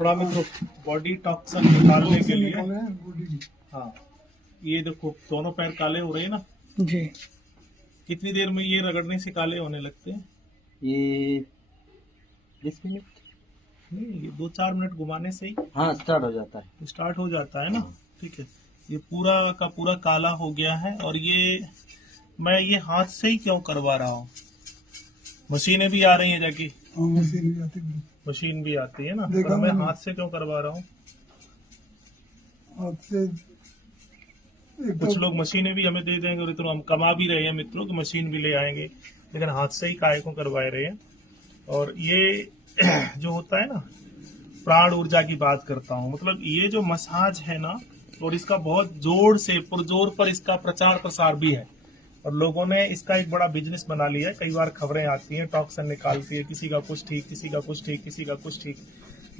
थोड़ा मित्रों body toxin निकालने के लिए। हाँ, ये देखो दोनों पैर काले हो रहे हैं ना जी। कितनी देर में ये रगड़ने से काले होने लगते हैं? ये 20 मिनट नहीं, ये 2-4 मिनट घुमाने से ही हाँ स्टार्ट हो जाता है। स्टार्ट हो जाता है ना। ठीक है, ये पूरा का पूरा काला हो गया है। और ये मैं ये हाथ से ही क्यों करवा रहा हूँ? मशीनें भी आ रही हैं जाके, मशीन भी आती है ना, पर मैं हाथ से क्यों करवा रहा हूँ? हाथ से कुछ लोग मशीनें भी हमें दे देंगे और इतना हम कमा भी रहे हैं मित्रों कि मशीन भी ले आएंगे, लेकिन हाथ से ही काय को करवा रहे हैं। और ये जो होता है ना, प्राण ऊर्जा की बात करता हूँ, मतलब ये जो मसाज है ना, और इसका बहुत जोर से पुरजोर पर इसका प्रचार प्रसार भी है। और लोगों ने इसका एक बड़ा बिजनेस बना लिया है। कई बार खबरें आती हैं, टॉक्सिन निकालती है, किसी का कुछ ठीक, किसी का कुछ ठीक, किसी का कुछ ठीक।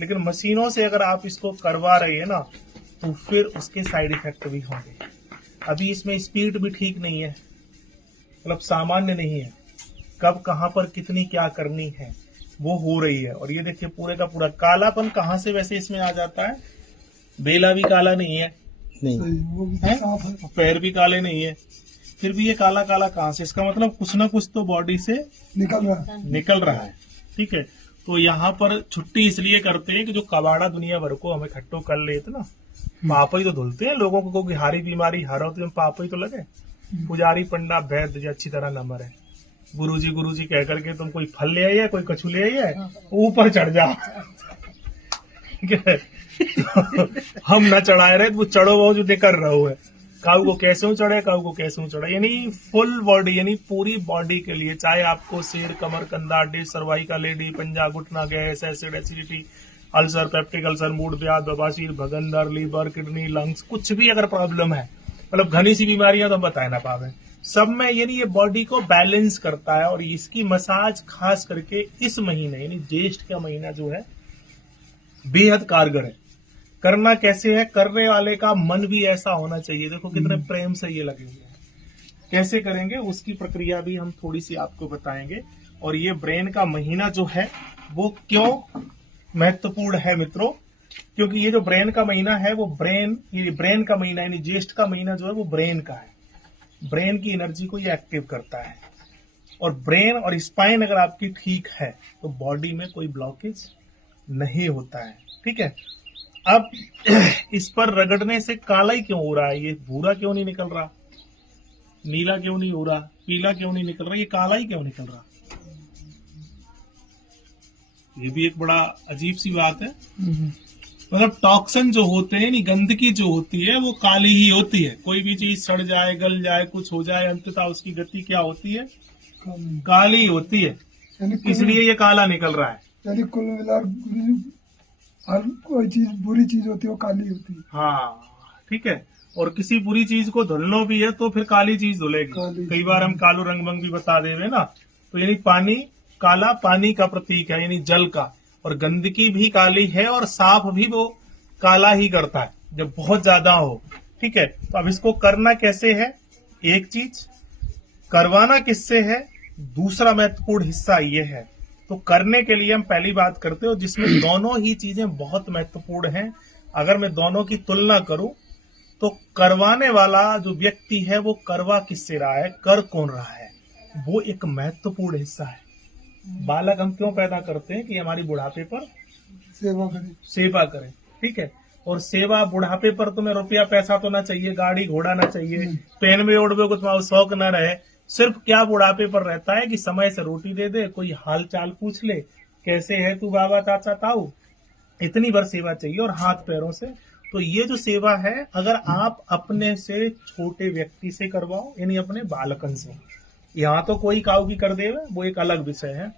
लेकिन मशीनों से अगर आप इसको करवा रहे हैं ना, तो फिर उसके साइड इफेक्ट भी होंगे। अभी इसमें स्पीड भी ठीक नहीं है, मतलब सामान्य नहीं है। कब कहां पर कितनी क्या करनी है वो हो रही है। और ये देखिए पूरे का पूरा कालापन कहां से वैसे इसमें आ जाता है। बेला भी काला नहीं है, वो भी है? साफ है। पैर भी काले नहीं है, फिर भी ये काला काला कहां से? इसका मतलब कुछ ना कुछ तो बॉडी से निकल रहा है। ठीक है। तो यहाँ पर छुट्टी इसलिए करते हैं कि जो कबाड़ा दुनिया भर को हमें इकट्ठो कर लेते ना, पाप ही तो धुलते हैं लोगों को। कोई हारी बीमारी हारा होती है, पाप ही तो लगे। पुजारी पंडा वैद्य जो अच्छी तरह न मरे, गुरुजी कह करके तुम कोई फल ले आइए, कोई कछू ले आइए, ऊपर चढ़ जाओ। ठीक है, तो हम न चढ़ाए रहे, वो चढ़ो वो जो निकल रहा है। काऊ को कैसे चढ़े, काऊ को कैसे चढ़े, यानी फुल बॉडी, यानी पूरी बॉडी के लिए, चाहे आपको सिर, कमर, कंधा, डिस्क, सर्वाइकल, एडी, पंजा, घुटना, gas, acid, acidity, ulcer, peptic ulcer, mood व्याध, बवासीर, भगंदर, लीवर, किडनी, लंग्स, कुछ भी अगर प्रॉब्लम है, मतलब घनी सी बीमारियां तो हम बता ना पावे, सब में यानी ये बॉडी को बैलेंस करता है। और इसकी मसाज खास करके इस महीने यानी ज्येष्ठ का महीना जो है बेहद कारगर है। करना कैसे है? करने वाले का मन भी ऐसा होना चाहिए। देखो कितने प्रेम से ये लगे हुए हैं। कैसे करेंगे उसकी प्रक्रिया भी हम थोड़ी सी आपको बताएंगे। और ये ब्रेन का महीना जो है वो क्यों महत्वपूर्ण है मित्रों? क्योंकि ये जो ब्रेन का महीना है वो ये ब्रेन का महीना यानी ज्येष्ठ का महीना जो है वो ब्रेन का है। ब्रेन की एनर्जी को ये एक्टिव करता है। और ब्रेन और स्पाइन अगर आपकी ठीक है तो बॉडी में कोई ब्लॉकेज नहीं होता है। ठीक है, अब इस पर रगड़ने से काला ही क्यों हो रहा है? ये भूरा क्यों नहीं निकल रहा, नीला क्यों नहीं हो रहा, पीला क्यों नहीं निकल रहा, ये काला ही क्यों निकल रहा? ये भी एक बड़ा अजीब सी बात है। मतलब टॉक्सिन जो होते हैं, गंदगी जो होती है वो काली ही होती है। कोई भी चीज सड़ जाए, गल जाए, कुछ हो जाए, अंततः उसकी गति क्या होती है? काली होती है। इसलिए ये काला निकल रहा है। यानी कुल मिलाकर हर कोई चीज बुरी चीज होती है वो काली होती है। हाँ, ठीक है। और किसी बुरी चीज को धुलनो भी है तो फिर काली चीज धुलेगी। कई बार हम कालो रंग भी बता दे रहे ना, तो यानी पानी काला पानी का प्रतीक है, यानी जल का। और गंदगी भी काली है और साफ भी वो काला ही करता है जब बहुत ज्यादा हो। ठीक है, तो अब इसको करना कैसे है? एक चीज करवाना किससे है, दूसरा महत्वपूर्ण हिस्सा ये है। तो करने के लिए हम पहली बात करते हो जिसमें दोनों ही चीजें बहुत महत्वपूर्ण हैं। अगर मैं दोनों की तुलना करूं तो करवाने वाला जो व्यक्ति है वो करवा किससे रहा है, कर कौन रहा है, वो एक महत्वपूर्ण हिस्सा है। बालक हम क्यों पैदा करते हैं कि हमारी बुढ़ापे पर सेवा करें। ठीक है, और सेवा बुढ़ापे पर तुम्हें रुपया पैसा तो ना चाहिए, गाड़ी घोड़ा ना चाहिए, पेन में ओढ़ को तुम्हारा शौक ना रहे। सिर्फ क्या बुढ़ापे पर रहता है कि समय से रोटी दे दे, कोई हाल चाल पूछ ले, कैसे है तू बाबा चाचा ताऊ, इतनी बार सेवा चाहिए। और हाथ पैरों से, तो ये जो सेवा है अगर आप अपने से छोटे व्यक्ति से करवाओ, यानी अपने बालकन से, यहाँ तो कोई काऊ की कर देवे, वो एक अलग विषय है।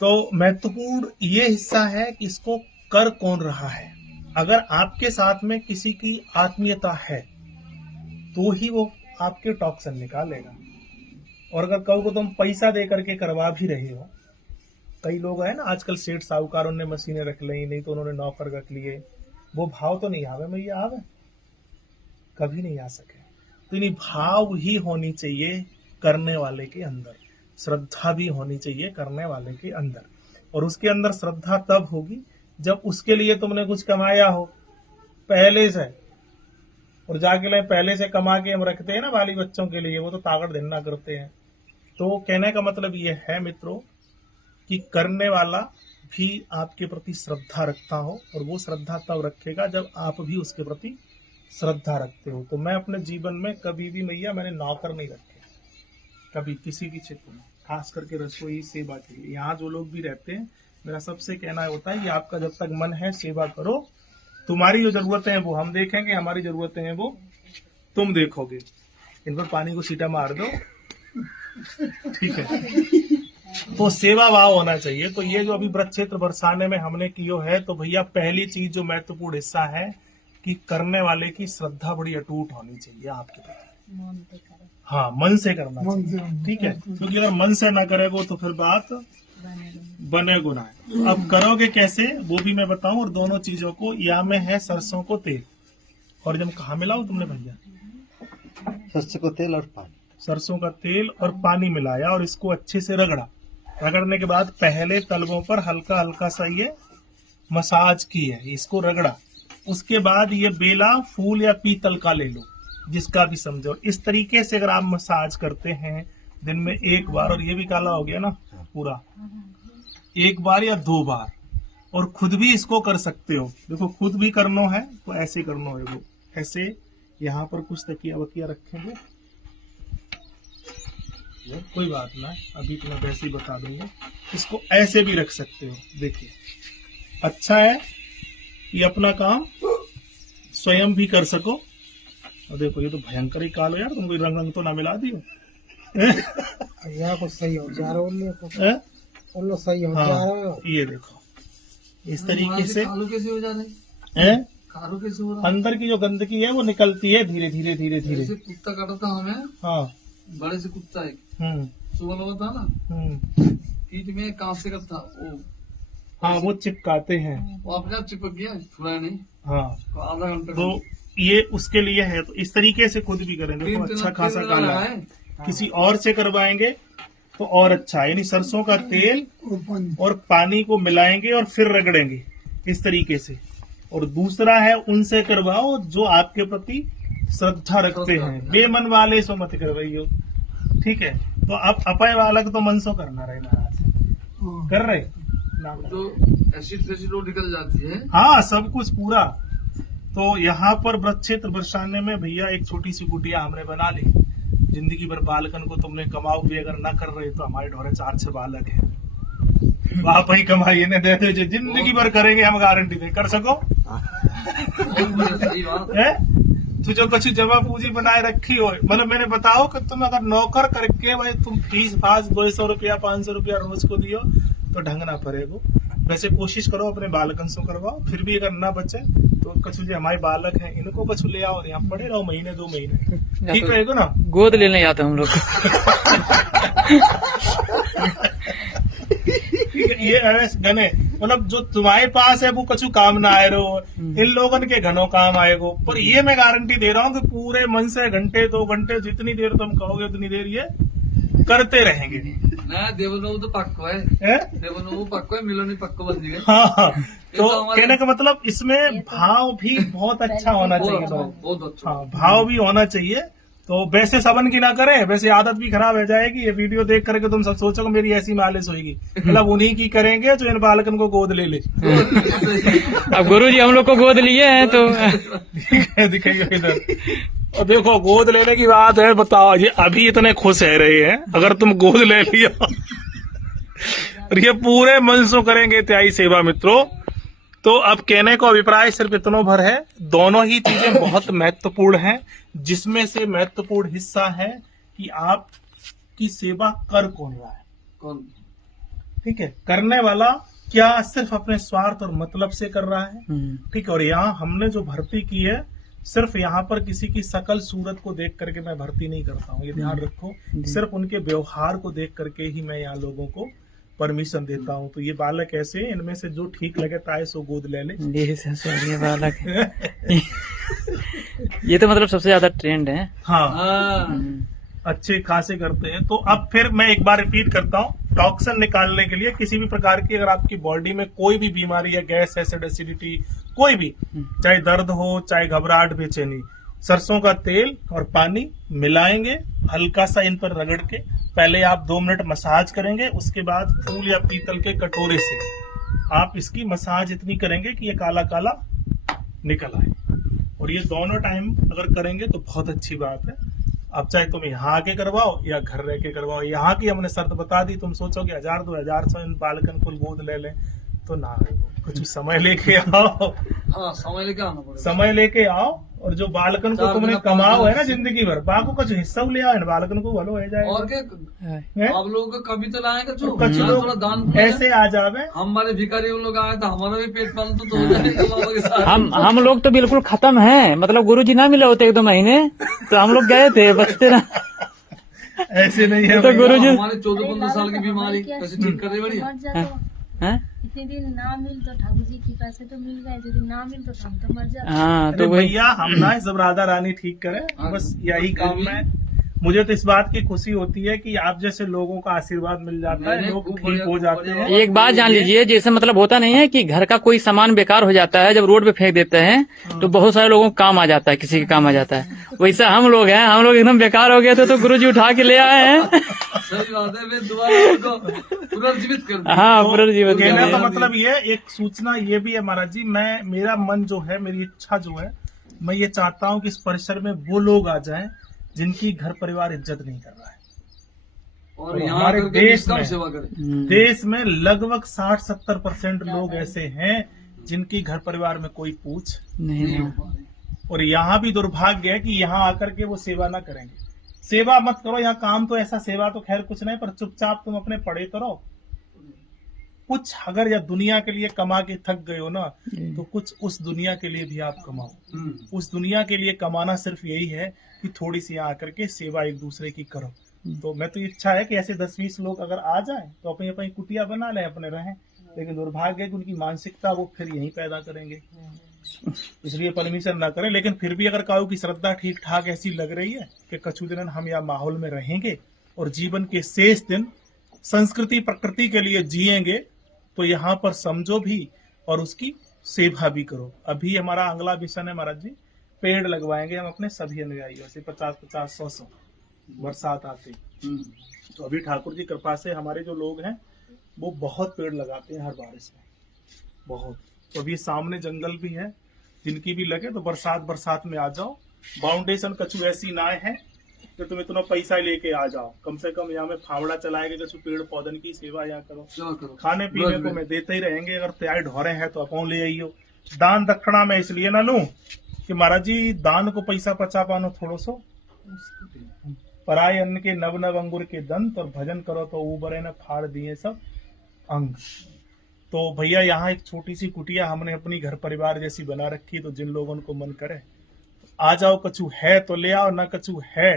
तो महत्वपूर्ण ये हिस्सा है कि इसको कर कौन रहा है। अगर आपके साथ में किसी की आत्मीयता है तो ही वो आपके टॉक्सिन निकालेगा। और अगर कहो को तुम पैसा दे करके करवा भी रहे हो, कई लोग है ना आजकल सेठ साहूकारों ने मशीनें रख ली, नहीं तो उन्होंने नौकर रख लिए, वो भाव तो नहीं आवे मैया, आवे कभी नहीं आ सके। तो इन्हीं भाव ही होनी चाहिए करने वाले के अंदर, श्रद्धा भी होनी चाहिए करने वाले के अंदर। और उसके अंदर श्रद्धा तब होगी जब उसके लिए तुमने कुछ कमाया हो पहले से, और जाके ले पहले से कमा के हम रखते हैं ना बाली बच्चों के लिए, वो तो ताकत देना करते हैं। तो कहने का मतलब ये है मित्रों कि करने वाला भी आपके प्रति श्रद्धा रखता हो, और वो श्रद्धा तब रखेगा जब आप भी उसके प्रति श्रद्धा रखते हो। तो मैं अपने जीवन में कभी भी मैया मैंने नौकर नहीं रखे, कभी किसी भी क्षेत्र में, खास करके रसोई सेवा के लिए। यहाँ जो लोग भी रहते हैं, मेरा सबसे कहना होता है कि आपका जब तक मन है सेवा करो, तुम्हारी जो जरूरतें हैं वो हम देखेंगे, हमारी जरूरतें हैं वो तुम देखोगे। इन पर पानी को सीटा मार दो, ठीक है। तो सेवा भाव होना चाहिए। तो ये जो अभी व्रत क्षेत्र बरसाने में हमने कियो है, तो भैया पहली चीज जो महत्वपूर्ण हिस्सा है कि करने वाले की श्रद्धा बड़ी अटूट होनी चाहिए आपके प्रति। हाँ, मन से करना चाहिए, ठीक है। क्योंकि अगर मन से ना करेगो तो फिर बात बनेगो ना। अब करोगे कैसे वो भी मैं बताऊं, और दोनों चीजों को, या में है सरसों को तेल, और जब कहा मिलाओ तुमने भैया? सरसों को तेल और पानी, सरसों का तेल और पानी मिलाया, और इसको अच्छे से रगड़ा। रगड़ने के बाद पहले तलवों पर हल्का हल्का सा ये मसाज की है, इसको रगड़ा। उसके बाद ये बेला, फूल या पीतल का ले लो, जिसका भी समझो। इस तरीके से अगर आप मसाज करते हैं दिन में एक बार, और ये भी काला हो गया ना पूरा, एक बार या 2 बार, और खुद भी इसको कर सकते हो। देखो खुद भी करना है तो ऐसे करना है, वो ऐसे यहाँ पर कुछ तकिया वकिया रखेंगे, कोई बात ना, अभी तो मैं वैसे ही बता दूंगा। इसको ऐसे भी रख सकते हो, देखिए अच्छा है, ये अपना काम स्वयं भी कर सको। और देखो ये तो भयंकर ही काल हो यार, तुम कोई रंग रंग तो ना मिला दियो। कुछ सही हो जा रहा है, सही हो जा रहा है। ये देखो इस तरीके से कालू कैसे हो जा रहे है, कालू कैसे हो रहा है? अंदर की जो गंदगी है वो निकलती है धीरे धीरे धीरे धीरे। जैसे कुत्ता काटा था हमें, हाँ, बड़े से कुत्ता एक हम्म, सुबह लगा था ना, पीठ में कांच से था वो, हाँ वो चिपकाते हैं, वो अपने आप चिपक गया, छुड़ा नहीं। हाँ तो आधा घंटा तो ये उसके लिए है। तो इस तरीके से खुद भी करें, देखो अच्छा खासा काला है। किसी और से करवाएंगे तो और अच्छा है, यानी सरसों का तेल और पानी को मिलाएंगे और फिर रगड़ेंगे इस तरीके से। और दूसरा है उनसे करवाओ जो आपके प्रति श्रद्धा रखते हैं, बेमन वाले सो मत करवाइयो, ठीक है। तो अब अपय वालक तो मन सो करना रहे महाराज, कर रहे ना, जो एसिड फेसिड निकल जाती है। हाँ सब कुछ पूरा। तो यहाँ पर व्रत क्षेत्र बरसाने में भैया एक छोटी सी कुटिया हमने बना ली। जिंदगी भर बालकन को तुमने कमाओ भी अगर ना कर रहे तो हमारे ढोरे 4-6 बालक है, आप ही कमाइए ने देते जो जिंदगी भर करेंगे, हम गारंटी दे कर सको सही बात है। तो जो कुछ जमा पूंजी बनाए रखी हो, मतलब मैंने बताओ कि तुम अगर नौकर करके भाई तुम फीस फास 200 रुपया 500 रुपया रोज को दियो तो ढंग ना पड़ेगो। वैसे कोशिश करो अपने बालकन से करवाओ, फिर भी अगर ना बचे तो कछु जो हमारे बालक हैं इनको कछु ले आओ, यहाँ पड़े रहो महीने 2 महीने, ठीक रहेगा ना। गोद लेने जाते हम लोग। ये गने मतलब जो तुम्हारे पास है वो कछु काम ना आए रहो, इन लोगन के घनों काम आएगो। पर ये मैं गारंटी दे रहा हूँ कि पूरे मन से घंटे 2 घंटे जितनी देर तुम कहोगे उतनी देर ये करते रहेंगे। ना देवनों तो पक्को है, देवनों पक्को है, मिलोनी पक्को बन गए। हाँ, तो कहने का मतलब इसमें भाव भी बहुत अच्छा होना चाहिए। बहुत अच्छा, हाँ भाव भी होना चाहिए। तो वैसे सबन की ना करें, वैसे आदत भी खराब हो जाएगी। ये वीडियो देख करके तुम सब सोचोगे मेरी ऐसी मालिश होगी, मतलब उन्हीं की करेंगे जो इन बालकन को गोद ले ले। अब गुरुजी हम लोग को गोद लिए हैं तो दिखाइए इधर, और देखो गोद लेने की बात है, बताओ ये अभी इतने खुश है रहे हैं, अगर तुम गोद ले लिया और ये पूरे मन से करेंगे त्याई सेवा मित्रों। तो अब कहने को अभिप्राय सिर्फ इतना भर है, दोनों ही चीजें बहुत महत्वपूर्ण हैं, जिसमें से महत्वपूर्ण हिस्सा है कि आप की सेवा कर कौन रहा है, कौन, ठीक है। करने वाला क्या सिर्फ अपने स्वार्थ और मतलब से कर रहा है, ठीक है। और यहाँ हमने जो भर्ती की है सिर्फ यहाँ पर किसी की शकल सूरत को देख करके मैं भर्ती नहीं करता हूँ, ये ध्यान रखो। सिर्फ उनके व्यवहार को देख करके ही मैं यहाँ लोगों को परमिशन देता हूँ। तो ये बालक ऐसे, इनमें से जो ठीक लगे ताए सो गोद ले ले। ये बालक है। ये तो मतलब सबसे ज्यादा ट्रेंड है। हाँ अच्छे खासे करते हैं। तो अब फिर मैं एक बार रिपीट करता हूँ टॉक्सिन निकालने के लिए किसी भी प्रकार की अगर आपकी बॉडी में कोई भी बीमारी है, गैस, एसिड, एसिडिटी, कोई भी, चाहे दर्द हो, चाहे घबराहट, बेचैनी, सरसों का तेल और पानी मिलाएंगे, हल्का सा इन पर रगड़ के पहले आप 2 मिनट मसाज करेंगे, उसके बाद फूल या पीतल के कटोरे से आप इसकी मसाज इतनी करेंगे कि ये काला काला निकल आए। और ये दोनों टाइम अगर करेंगे तो बहुत अच्छी बात है। अब चाहे तुम यहाँ आके करवाओ या घर रह के करवाओ, यहाँ की हमने शर्त बता दी, तुम सोचोगे 1000-2000 इन बालकन को गोद ले लें तो ना, कुछ समय लेके आओ। हाँ, समय लेके आना पड़ेगा। समय लेके आओ, और जो बालकन को 4 तुमने दिन कमाओ है ना जिंदगी भर, बाको कुछ हिस्सा ले आओ, इन बालकन को भलो हो जाए। और क्या, हैं? आप लोगों को कभी तो लाएंगे तो कुछ लोग थोड़ा दान पुण्य। ऐसे आ जावे। हमारे भिखारी लोग आए तो हमारा भी पेट पाल तो हो जाएगा बाबा के साथ। हम लोग तो बिल्कुल खत्म हैं, मतलब गुरुजी ना मिले होते 1-2 महीने तो हम लोग गए थे, बचते ना। ऐसे नहीं है तो भैया। गुरुजी हमारे 14-15 साल की बीमारी कैसे ठीक कर रहे बढ़िया। मर जा तो हैं? इतने दिन ना मिल तो ठाकुर जी की पैसे तो मिल गए, यदि ना मिल तो हम तो मर जाते। हाँ अरे तो वही भैया हम ना सब राधा रानी ठीक करे, बस यही काम है। मुझे तो इस बात की खुशी होती है कि आप जैसे लोगों का आशीर्वाद मिल जाता है, लोग ठीक हो जाते हैं। एक बात जान लीजिए, जैसे मतलब होता नहीं है कि घर का कोई सामान बेकार हो जाता है, जब रोड पे फेंक देते हैं तो बहुत सारे लोगों को काम आ जाता है, किसी के काम आ जाता है। वैसा हम लोग हैं, हम लोग एकदम बेकार हो गए थे तो गुरुजी उठा के ले आए हैं। सही बात है, मैं दोबारा उनको पुनर्जीवित कर दूं। हाँ, पुनर्जीवित कहने कर का दिया। मतलब ये एक सूचना ये भी है महाराज जी, मेरा मन जो है, मेरी इच्छा जो है, मैं ये चाहता हूँ कि इस परिसर में वो लोग आ जाएं जिनकी घर परिवार इज्जत नहीं कर रहा है। और यहाँ हमारे करके देश निष्काम में- सेवा करें। देश में लगभग 60-70% लोग ऐसे हैं जिनकी घर परिवार में कोई पूछ, नहीं हो पा रही। और यहाँ भी दुर्भाग्य है कि यहाँ आकर के वो सेवा ना करेंगे। सेवा मत करो, यहाँ काम तो ऐसा, सेवा तो खैर कुछ नहीं, पर चुपचाप तुम अपने पढ़े करो कुछ। अगर या दुनिया के लिए कमा के थक गए हो ना, तो कुछ उस दुनिया के लिए भी आप कमाओ। उस दुनिया के लिए कमाना सिर्फ यही है कि थोड़ी सी यहाँ आकर के सेवा एक दूसरे की करो। तो मैं तो इच्छा है कि ऐसे 10-20 लोग अगर आ जाएं तो अपनी अपनी कुटिया बना लें, अपने रहें। लेकिन दुर्भाग्य है कि उनकी मानसिकता वो फिर यहीं पैदा करेंगे, इसलिए परमिशन ना करें। लेकिन फिर भी अगर काऊ की श्रद्धा ठीक ठाक ऐसी लग रही है कि कछु दिन हम यह माहौल में रहेंगे और जीवन के शेष दिन संस्कृति प्रकृति के लिए जिएंगे, तो यहाँ पर समझो भी और उसकी सेवा भी करो। अभी हमारा अगला मिशन है महाराज जी, पेड़ लगवाएंगे हम अपने सभी अनुयायियों से, 50-50, 100-100 बरसात आते। तो अभी ठाकुर जी कृपा से हमारे जो लोग हैं वो बहुत पेड़ लगाते हैं हर बारिश में, बहुत। तो अभी सामने जंगल भी है, जिनकी भी लगे तो बरसात में आ जाओ। फाउंडेशन कछु ऐसी नाय है कि तुम इतना पैसा लेके आ जाओ, कम से कम यहाँ में फावड़ा चलाएंगे, कछु पेड़ पौधन की सेवा यहाँ करो। सेवा करो। खाने पीने को मैं देते ही रहेंगे, अगर तैयार ढोरे हैं तो अपन ले आइयो। दान दक्षिणा में इसलिए ना लूं कि महाराज जी दान को पैसा पचा पानो थोड़ो सो, पराय अन्न के नव नव अंगुर के दंत, और भजन करो तो ऊबरे न फाड़ दिए सब अंग। तो भैया यहाँ एक छोटी सी कुटिया हमने अपनी घर परिवार जैसी बना रखी, तो जिन लोगों को मन करे आ जाओ, कछु है तो ले आओ, ना कछु है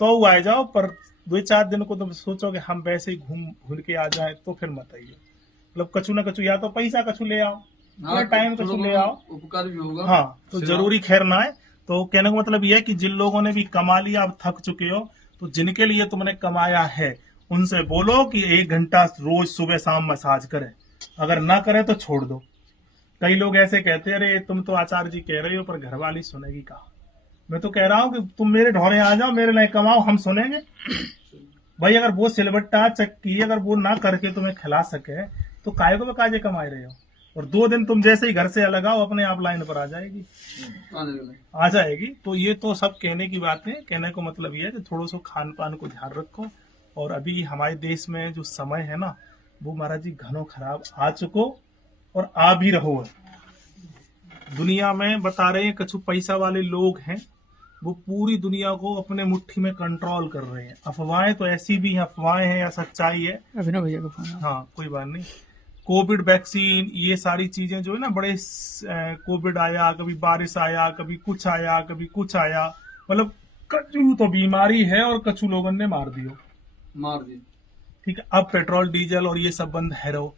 तो आ जाओ। पर 2-4 दिन को तुम सोचोगे हम वैसे ही घूम के आ जाए तो फिर मत आइए। मतलब कछु ना कछु, या तो पैसा कछु ले आओ या टाइम कछु ले आओ, उपकार भी होगा। हाँ तो जरूरी खैर ना है। तो कहने का मतलब यह है कि जिन लोगों ने भी कमा लिया, आप थक चुके हो, तो जिनके लिए तुमने कमाया है उनसे बोलो कि 1 घंटा रोज सुबह शाम मसाज करें, अगर ना करे तो छोड़ दो। कई लोग ऐसे कहते हैं अरे तुम तो आचार्य जी कह रहे हो पर घरवाली सुनेगी कहा। मैं तो कह रहा हूँ कि तुम मेरे ढोरे आ जाओ, मेरे लिए कमाओ, हम सुनेंगे भाई। अगर वो सिलबट्टा चक्की अगर वो ना करके तुम्हें खिला सके तो काय को काजे कमाए रहे हो। और 2 दिन तुम जैसे ही घर से अलग आओ, अपने आप लाइन पर आ जाएगी, आ जाएगी। तो ये तो सब कहने की बातें, कहने को मतलब ये है कि थोड़ा सा खान पान को ध्यान रखो। और अभी हमारे देश में जो समय है ना, वो महाराज जी घनों खराब आ चुको और आ भी रहो। दुनिया में बता रहे हैं कछु पैसा वाले लोग हैं, वो पूरी दुनिया को अपने मुट्ठी में कंट्रोल कर रहे हैं। अफवाहें तो ऐसी भी हैं, अफवाहें हैं या सच्चाई है, अभिनव भैया को फोन। हाँ कोई बात नहीं। कोविड वैक्सीन, ये सारी चीजें जो है ना, बड़े कोविड आया, कभी बारिश आया, कभी कुछ आया, कभी कुछ आया, मतलब कछु तो बीमारी है और कछु लोगों ने मार दी। ठीक है, अब पेट्रोल डीजल और ये सब बंद है रहो।